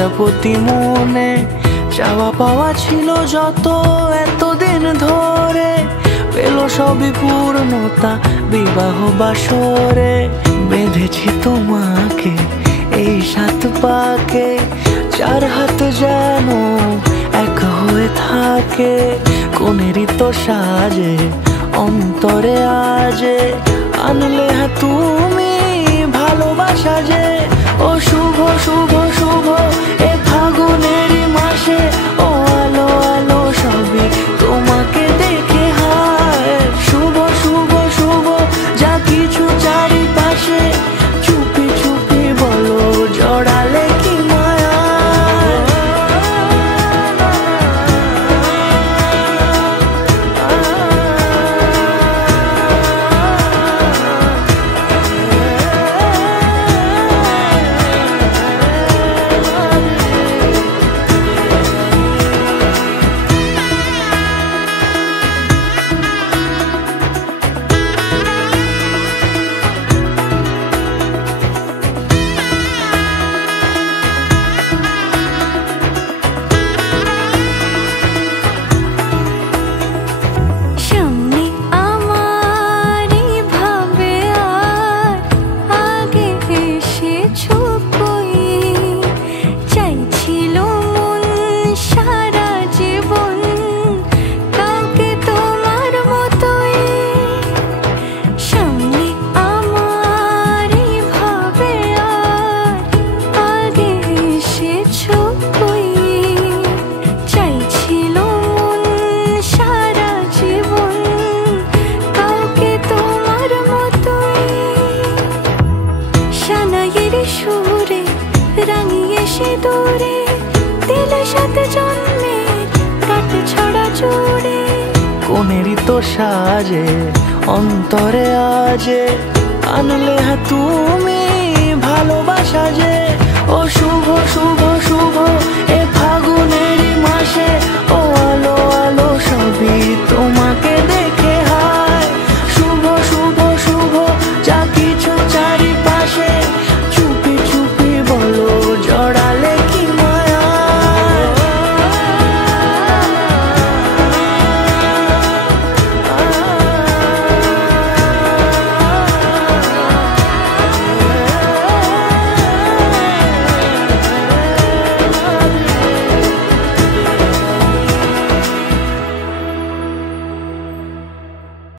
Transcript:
প্রজাপতি মনে চাওয়া পাওয়া ছিল যত এতদিন ধরে, পেল সবই পূর্ণতা বিবাহ বাসরে। বেঁধেছি তোমাকে এই 7 পাকে, 4 হাত যেন এক হয়ে থাকে। কোনেরই তো সাজে অন্তরে আজে আনলে তুমি ভালোবাসা যে। ও শুভ শুভ শুভ এ ফাগুনেরই মাসে, ও আলো আলো সবই তোমাকে দেখে হায়। শুভ শুভ শুভ যা কিছু চারিপাশে, চুপি চুপি বলো জড়ালে কি মায়া। সুরে রাঙিয়ে সে দূরে দিলে 7 জন্মের কাট ছড়া জুড়ে। কোনেরই তো সাজে অন্তরে আজে আনলে তুমি ভালোবাসা যে। ও শুভ শুভ শুভ